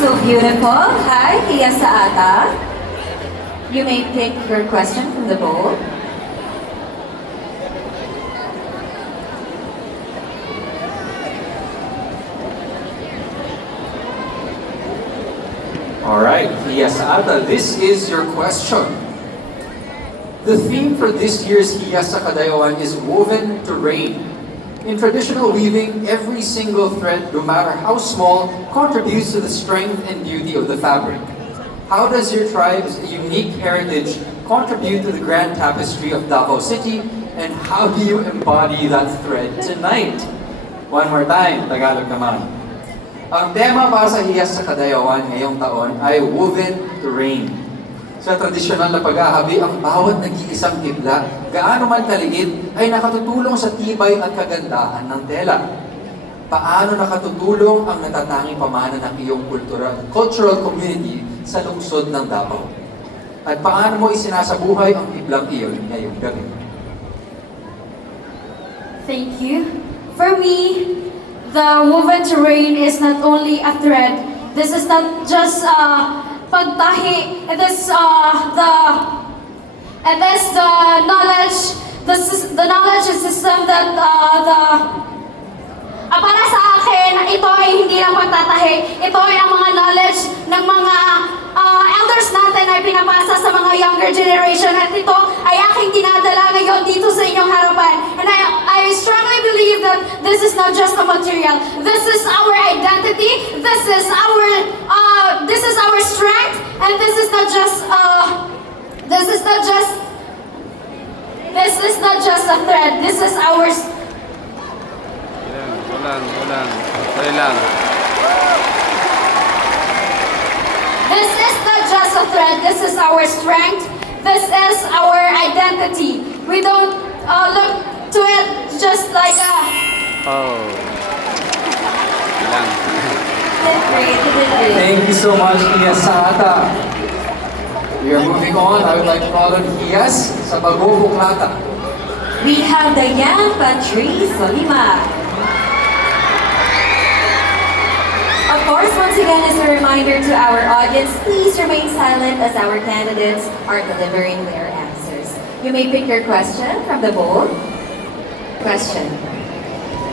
so beautiful. Hi, Hiya Saata. You may pick your question from the bowl. Alright, Hiya Saata, this is your question. The theme for this year's Hiya sa Kadayawan is woven to reign. In traditional weaving, every single thread, no matter how small, contributes to the strength and beauty of the fabric. How does your tribe's unique heritage contribute to the grand tapestry of Davao City, and how do you embody that thread tonight? One more time, Tagalog naman. Ang tema para sa Hiyas sa Kadayawan ngayong taon ay Woven to Reign. Sa tradisyonal na pag-aahabi, ang bawat nag-iisang hibla, gaano man kaliit, ay nakatutulong sa tibay at kagandahan ng tela. Paano nakatutulong ang natatanging pamana ng iyong cultural community sa lungsod ng Davao? At paano mo isinasabuhay ang hiblang iyon ngayong gabi? Thank you. For me, the woven terrain is not only a thread. This is not just pagtahi. It is the knowledge. The knowledge and system that para sa akin, ito ay hindi lang pagtatahi. Ito ay ang mga knowledge ng mga elders natin ay pinapasa sa mga younger generation. At ito ay aking dinadala ngayon dito sa inyong harapan. And I strongly believe that this is not just a material. This is our identity. This is our strength. And this is not just a thread. This is our Ulang. Sorry lang. This is not just a thread. This is our strength. This is our identity. We don't look to it just like a... Oh. Lang. Thank you so much, Hiya Saata. We are moving on. I would like to call on Hiyas sa Bagobuklata. We have the young Patrice Solima. Of course, once again, as a reminder to our audience, please remain silent as our candidates are delivering their answers. You may pick your question from the bowl. Question.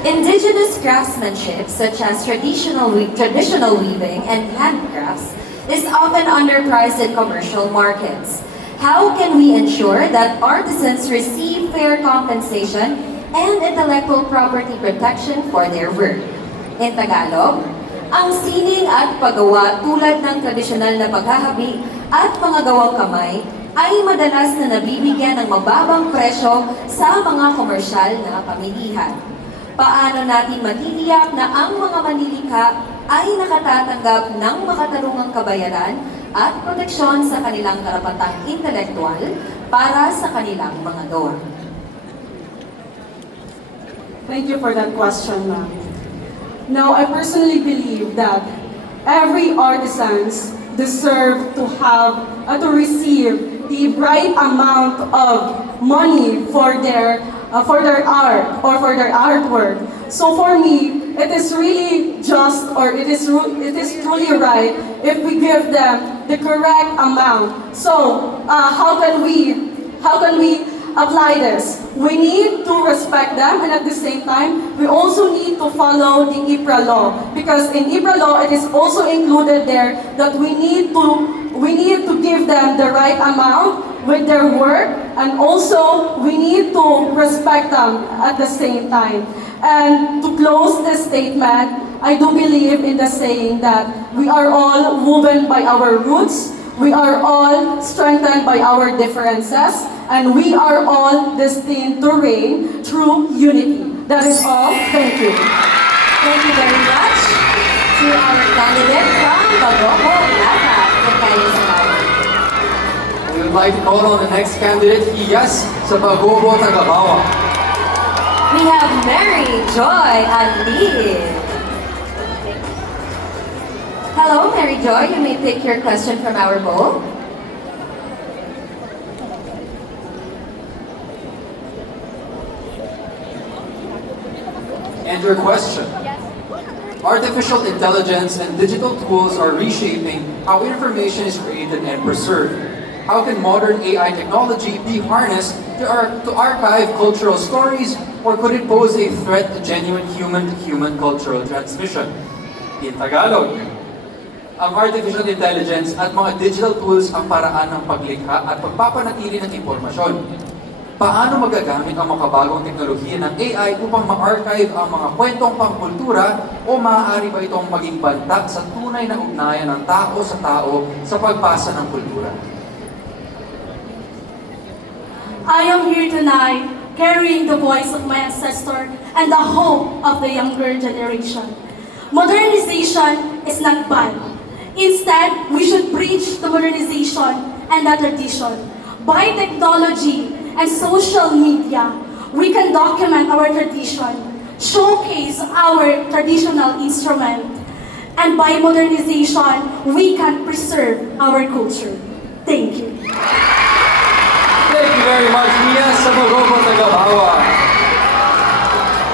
Indigenous craftsmanship, such as traditional weaving and handcrafts, is often underpriced in commercial markets. How can we ensure that artisans receive fair compensation and intellectual property protection for their work? In Tagalog, ang sining at paggawa tulad ng tradisyonal na paghahabi at mga gawang kamay ay madalas na nabibigyan ng mababang presyo sa mga komersyal na pamilihan. Paano natin matitiyak na ang mga manlilikha ay nakatatanggap ng makatarungang kabayaran at proteksyon sa kanilang karapatang intelektual para sa kanilang mga gawa? Thank you for that question, ma'am. Now, I personally believe that every artisans deserve to have to receive the right amount of money for their art or for their artwork. So for me, it is really just, or it is truly right if we give them the correct amount. So how can we apply this? We need to respect them, and at the same time, we also need to follow the IPRA law, because in IPRA law, it is also included there that we need to give them the right amount with their work, and also we need to respect them at the same time. And to close this statement, I do believe in the saying that we are all woven by our roots, we are all strengthened by our differences, and we are all destined to reign through unity. That is all. Thank you. Thank you very much to our candidate from Bagobuklata. We would like to call on the next candidate, Hiyas sa Bagobo, Tagabawa. We have Mary Joy Ali. Hello, Mary Joy. You may pick your question from our bowl. And your question. artificial intelligence and digital tools are reshaping how information is created and preserved. How can modern AI technology be harnessed to archive cultural stories, or could it pose a threat to genuine human-to-human cultural transmission? In Tagalog, ang artificial intelligence at mga digital tools ang paraan ng paglikha at pagpapanatili ng impormasyon. Paano magagamit ang makabagong teknolohiya ng AI upang ma-archive ang mga kwentong pangkultura, o maaari ba itong maging banta sa tunay na ugnayan ng tao sa pagpasa ng kultura? I am here tonight carrying the voice of my ancestor and the hope of the younger generation. Modernization is not bad. Instead, we should preach the modernization and the tradition. By technology and social media, we can document our tradition, showcase our traditional instrument, and by modernization, we can preserve our culture. Thank you. Thank you very much, Mia Samagogo Tagabawa.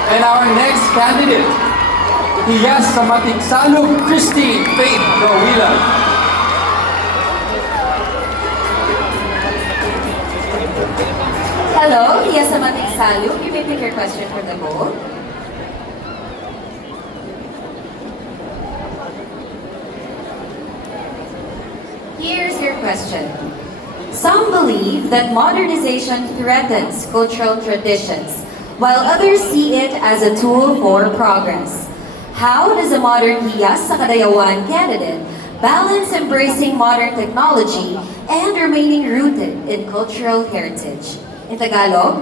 And our next candidate, Hiyas sa Matiksalog, Christine Faith Gawilan. Hello, Hiyas sa Matiksalog. You may pick your question from the bowl. Here's your question. Some believe that modernization threatens cultural traditions, while others see it as a tool for progress. How does a modern Hiyas sa Kadayawan candidate balance embracing modern technology and remaining rooted in cultural heritage? In Tagalog,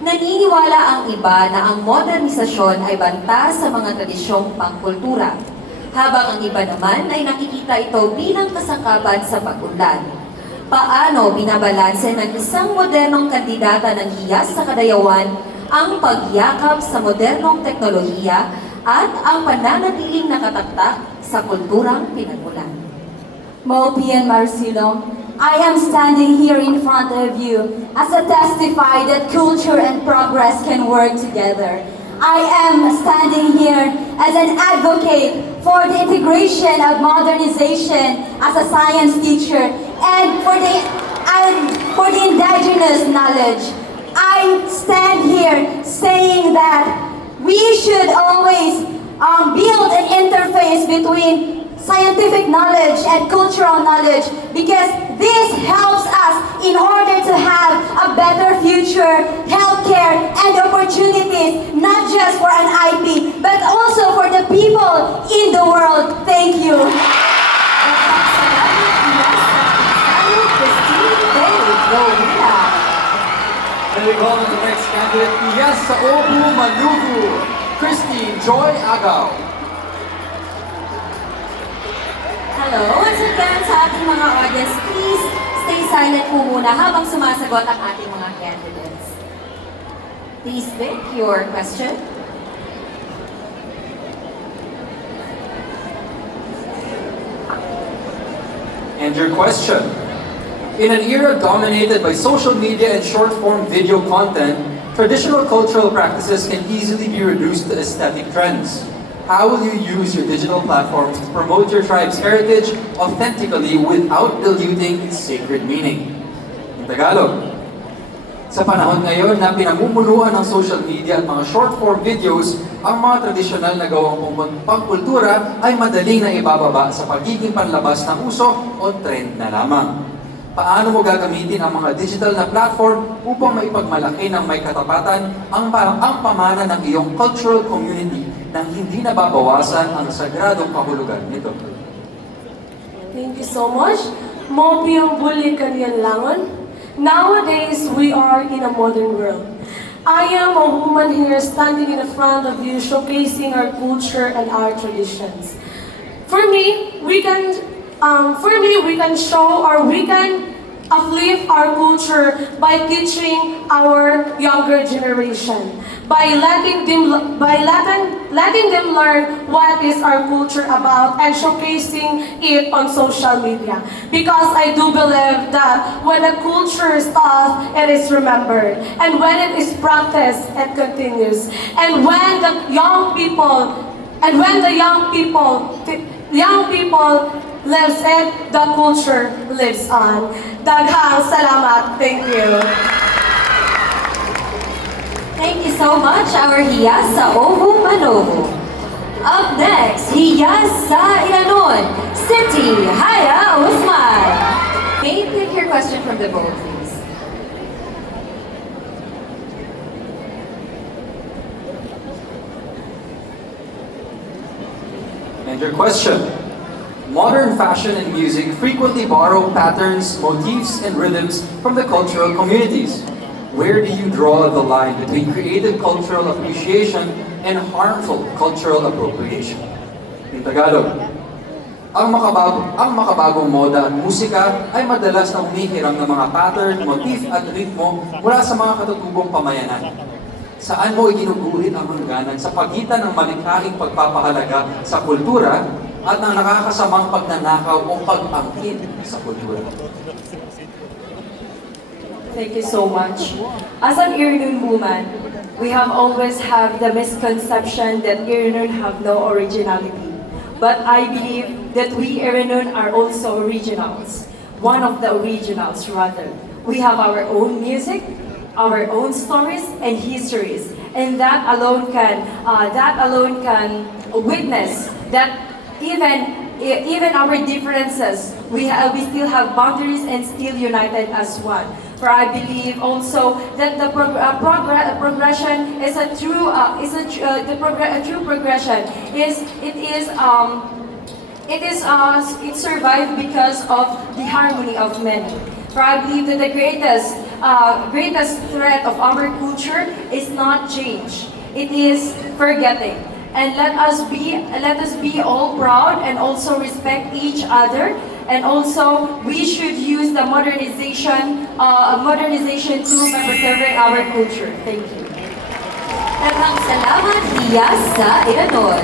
naniniwala ang iba na ang modernisasyon ay banta sa mga tradisyong pangkultura, habang ang iba naman ay nakikita ito bilang kasangkapan sa pag-unlad. Paano binabalanse ng isang modernong kandidata ng Hiyas sa Kadayawan ang pagyakap sa modernong teknolohiya at ang pananatiling nakataktak sa kulturang pinagmulan? Mopi and Marcelo, I am standing here in front of you as a testify that culture and progress can work together. I am standing here as an advocate for the integration of modernization as a science teacher and for the indigenous knowledge. I stand here saying that we should always build an interface between scientific knowledge and cultural knowledge, because this helps us in order to have a better future, healthcare, and opportunities, not just for an IP, but also for the people in the world. Thank you. And we go on to the next candidate, Hiyas sa Obu Manugu, Christine Joy Agaw. Hello, once again sa ating mga audience, please stay silent po muna habang sumasagot ang ating mga candidates. Please pick your question. And your question. In an era dominated by social media and short-form video content, traditional cultural practices can easily be reduced to aesthetic trends. How will you use your digital platforms to promote your tribe's heritage authentically without diluting its sacred meaning? In Tagalog, sa panahon ngayon na pinamumuluan ng social media at mga short-form videos, ang mga tradisyonal na gawang pangkultura ay madaling na ibababa sa pagiging panlabas ng uso o trend na lamang. Paano mo gagamitin ang mga digital na platform upang maipagmalaki ng may katapatan ang pamana ng iyong cultural community nang hindi nababawasan ang sagradong kahulugan nito? Thank you so much. Mopi ang buli kanyan langon. Nowadays, we are in a modern world. I am a woman here standing in front of you, showcasing our culture and our traditions. For me, we can show, or we can uplift our culture by teaching our younger generation, by letting them learn what is our culture about and showcasing it on social media. Because I do believe that when a culture is taught, it is remembered, and when it is practiced, it continues. And when the young people And when the young people lives it, the culture lives on. Daghang salamat. Thank you. Thank you so much, our Hiyasa Ovo Manovo. Up next, Hiyasa Ilanon, City Haya Usman. May you pick your question from the board, please? And your question. Modern fashion and music frequently borrow patterns, motifs, and rhythms from the cultural communities. Where do you draw the line between creative cultural appreciation and harmful cultural appropriation? In Tagalog, ang makabagong moda at musika ay madalas na humihiram ng mga pattern, motif at ritmo mula sa mga katutubong pamayanan. Saan mo iginuguhit ang hangganan sa pagitan ng malikhaing pagpapahalaga sa kultura at ng nakakasamang pagnanakaw o pag-angkin sa kultura? Thank you so much. As an Irnun woman, we have always had the misconception that Irnun have no originality. But I believe that we Irnun are also originals. One of the originals, rather. We have our own music, our own stories and histories, and that alone can witness that even our differences, we still have boundaries and still united as one. For I believe also that the progression is a true progression. It survived because of the harmony of many. For I believe that the greatest threat of our culture is not change. It is forgetting. And let us be all proud and also respect each other. And also, we should use the modernization tool by preserving our culture. Thank you. Daghang salamat, Hiyasa Ilanon.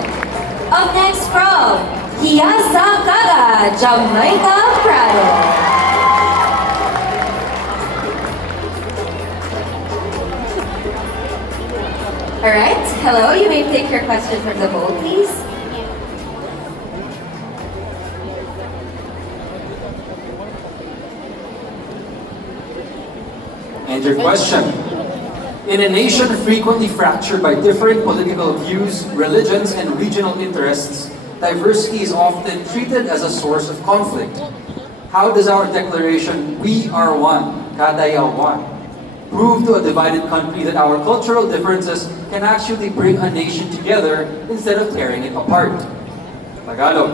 Up next from Hiyasa Kaga, Jamaica Prado. Alright, hello, you may take your question from the bowl, please. And your question. In a nation frequently fractured by different political views, religions, and regional interests, diversity is often treated as a source of conflict. How does our declaration, "We are one, Kadaya one," prove to a divided country that our cultural differences can actually bring a nation together instead of tearing it apart? Tagalog.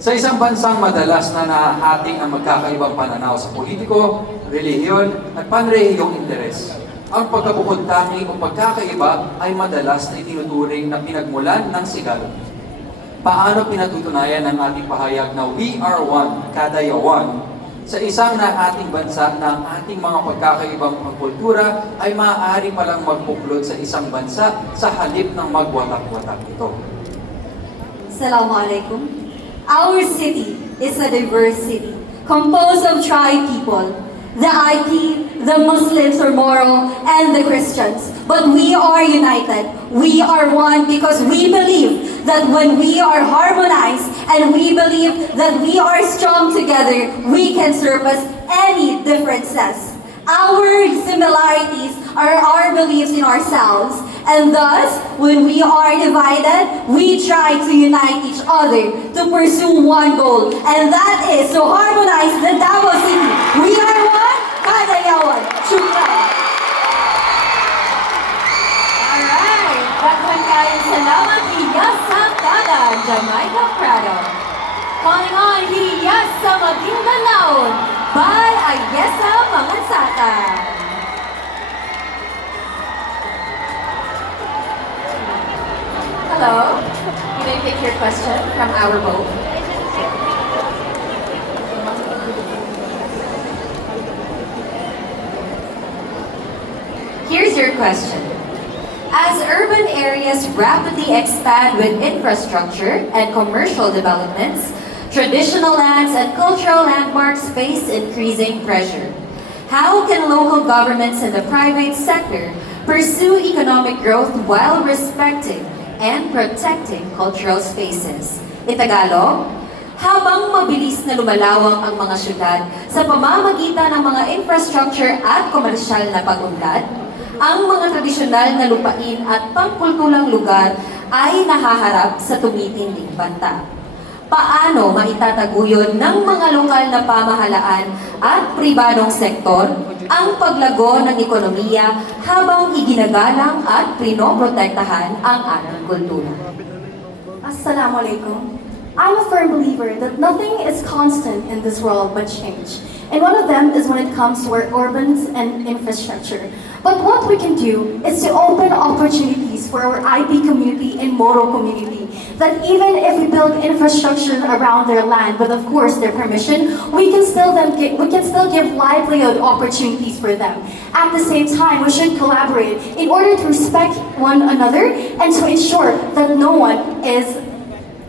Sa isang bansang madalas na nahahating ang magkakaibang pananaw sa politiko, relihiyon, at panrehiyong interes, ang pagkabukod-tangi o pagkakaiba ay madalas na itinuturing na pinagmulan ng sigal. Paano pinatutunayan ng ating pahayag na "We are one, Kadaya one" sa isang nahating bansa na ang ating mga pagkakaibang kultura ay maaari palang magbuklod sa isang bansa sa halip ng magwatak-watak ito? Assalamualaikum. Our city is a diverse city, composed of tribe people, the IT, the Muslims or Moro, and the Christians. But we are united. We are one because we believe that when we are harmonized and we believe that we are strong together, we can surpass any differences. Our similarities are our beliefs in ourselves. And thus, when we are divided, we try to unite each other to pursue one goal. And that is to harmonize the Davao City. We are one, Kadayawan. Shukran. Alright, daghang kayong salamat, Hiyasa Kaga, Jamaica Prado. Calling on Hiyasa Maguindanaon by Ayesa Mangansaka. Hello, you may pick your question from our bowl. Here's your question. As urban areas rapidly expand with infrastructure and commercial developments, traditional lands and cultural landmarks face increasing pressure. How can local governments and the private sector pursue economic growth while respecting and protecting cultural spaces. In Tagalog, habang mabilis na lumalawak ang mga syudad sa pamamagitan ng mga infrastructure at komersyal na pag-unlad, ang mga tradisyonal na lupain at pangkulturang lugar ay nahaharap sa tumitinding banta. Paano maitataguyod ng mga lokal na pamahalaan at pribadong sektor ang paglago ng ekonomiya habang iginagalang at pinoprotektahan ang ating kultura? Assalamualaikum. I'm a firm believer that nothing is constant in this world but change. And one of them is when it comes to our urbans and infrastructure. But what we can do is to open opportunities for our IB community and Moro community. That even if we build infrastructure around their land, with of course their permission, we can still give livelihood opportunities for them. At the same time, we should collaborate in order to respect one another and to ensure that no one is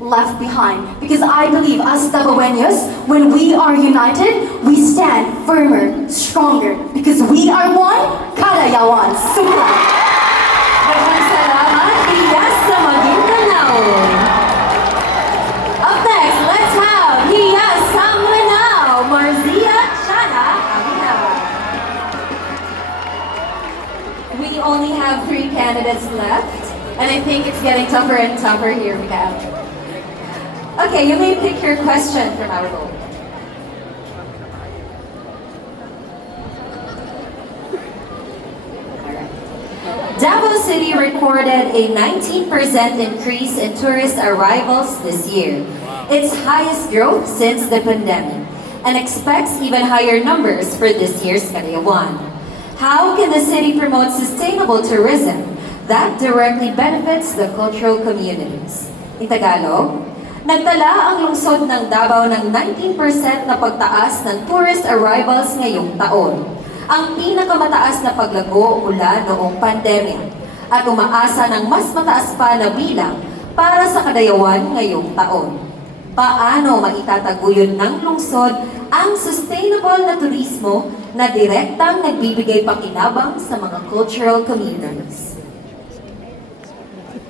left behind. Because I believe as Tabaweños, when we are united, we stand firmer, stronger. Because we are one, Karayawan, Sukla. Maraming salamat, Hiyas sa Maguindanao. Up next, let's have Hiyas sa Mindanao, Marzia Chana Aguinaldo. We only have 3 candidates left, and I think it's getting tougher and tougher here, Miguel. Okay, you may pick your question from our board. Davao City recorded a 19% increase in tourist arrivals this year, its highest growth since the pandemic, and expects even higher numbers for this year's Kadayawan. How can the city promote sustainable tourism that directly benefits the cultural communities? In Tagalog, nagtala ang lungsod ng Davao ng 19% na pagtaas ng tourist arrivals ngayong taon, ang pinakamataas na paglago mula noong pandemya, at umaasa ng mas mataas pa na bilang para sa Kadayawan ngayong taon. Paano maitataguyod ng lungsod ang sustainable na turismo na direktang nagbibigay pakinabang sa mga cultural communities?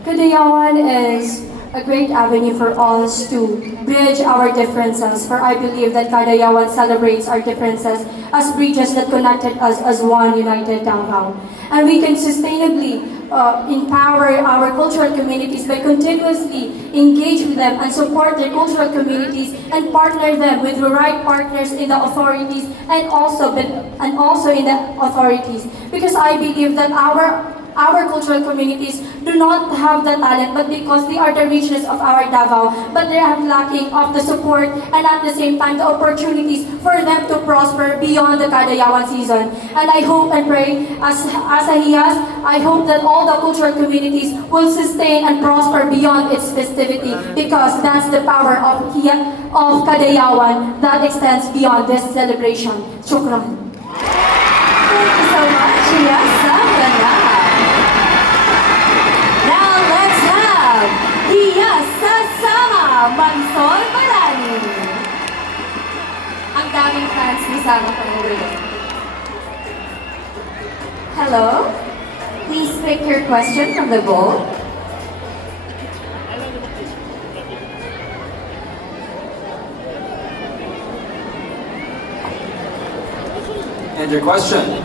Kadayawan is a great avenue for us to bridge our differences, for I believe that Kadayawan celebrates our differences as bridges that connected us as one united Davao. And we can sustainably empower our cultural communities by continuously engage with them and support their cultural communities and partner them with the right partners in the authorities and also in the authorities. Because I believe that our cultural communities do not have the talent, but because they are the richness of our Davao, but they are lacking of the support and at the same time the opportunities for them to prosper beyond the Kadayawan season. And I hope and pray as a Hiyas, I hope that all the cultural communities will sustain and prosper beyond its festivity, because that's the power of Kadayawan that extends beyond this celebration. Shukran. Thank you so much, Hiyas sa Mindanao. Hiyas sa Sama, Mansor Barani. Ang daming fans ni Sama Pangulong. Hello? Please pick your question from the bowl. And your question.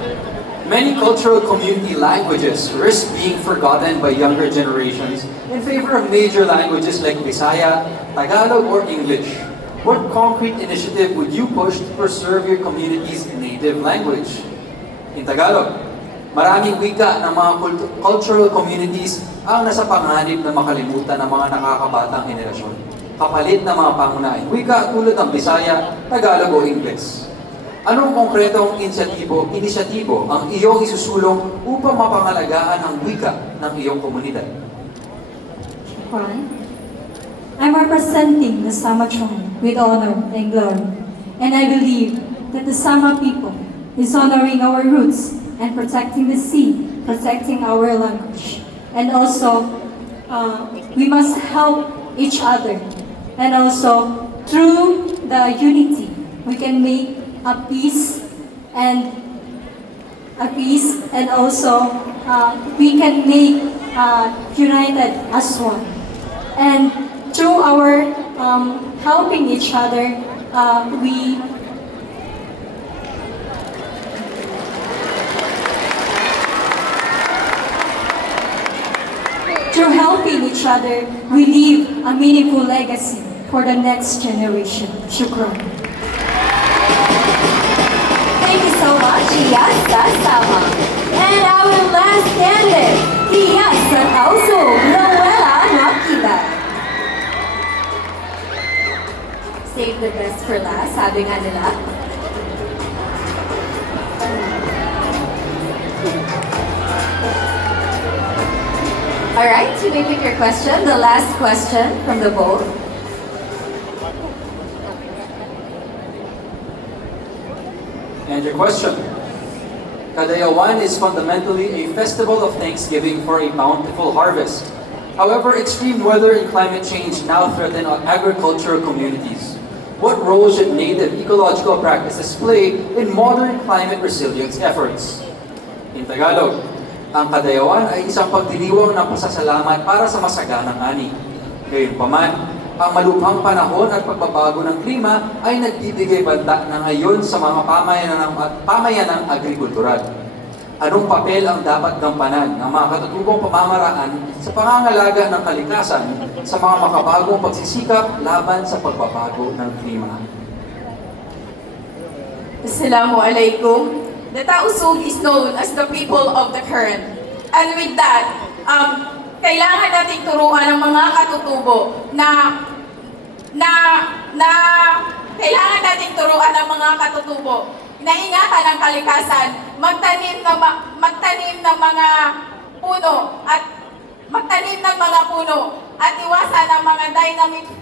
Many cultural community languages risk being forgotten by younger generations in favor of major languages like Bisaya, Tagalog, or English. What concrete initiative would you push to preserve your community's native language? In Tagalog, maraming wika ng mga cultural communities ang nasa panganib na makalimutan ng mga nakakabatang henerasyon, kapalit ng mga pangunahing wika tulad ng Bisaya, Tagalog, o English. Anong konkretong inisyatibo ang iyong isusulong upang mapangalagaan ang wika ng iyong komunidad? I'm representing the Sama tribe with honor and glory. And I believe that the Sama people is honoring our roots and protecting the sea, protecting our language. And also, we must help each other. And also, through the unity, we can make a peace and also we can make united as one. And through our helping each other, through helping each other, we leave a meaningful legacy for the next generation. Shukran. Thank you so much, Hiyasa Sama. And our last candidate, Hiyasa also, Noela Nakila. Save the best for last, sabi nga nila. Alright, you may pick your question, the last question from the bowl. And your question. Kadayawan is fundamentally a festival of thanksgiving for a bountiful harvest. However, extreme weather and climate change now threaten our agricultural communities. What role should native ecological practices play in modern climate resilience efforts? In Tagalog, ang Kadayawan ay isang pagdiriwang ng pasasalamat para sa masaganang ani. Gayunpaman, ang malubhang panahon at pagbabago ng klima ay nagbibigay banta na ngayon sa mga pamayanang agrikultural. Anong papel ang dapat gampanan ng mga katutubong pamamaraan sa pangangalaga ng kalikasan sa mga makabagong pagsisikap laban sa pagbabago ng klima? Assalamualaikum. The Tausug is known as the people of the current. And with that, kailangan nating turuan ng mga katutubo na kailangan nating turuan ng mga katutubo na ingatan ang kalikasan, magtanim ng mga puno at iwasan ang mga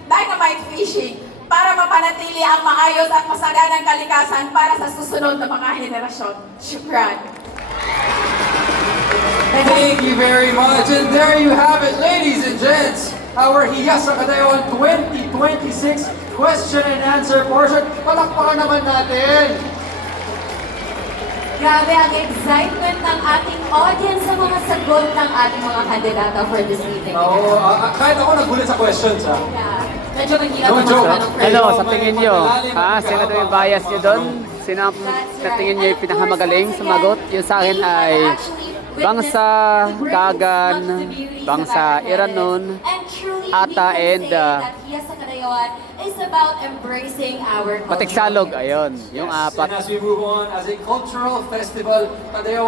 dynamite fishing para mapanatili ang maayos at masaganang kalikasan para sa susunod na mga henerasyon. Shukran. Thank you very much. And there you have it, ladies and gents. Our Hiyasa Kadayawan 2026 question and answer portion. Palakpakan naman natin. Grabe ang excitement ng ating audience sa mga sagot ng ating mga kandidata for this evening. Oo, kahit ako nagulat sa questions, ha? Yeah. Medyo mahirap No ang joke. mga tanong. Ano, sa tingin nyo? Sino daw yung bias nyo doon? Sino ang sa tingin nyo yung pinakamagaling sumagot? Yung sa akin ay Bangsa, Kagan, Bangsa, Iranon, Ata, and is about embracing our culture. Patiksalog. Ayun, yung Yes. apat. And as we move on, as a cultural festival, Kadayawan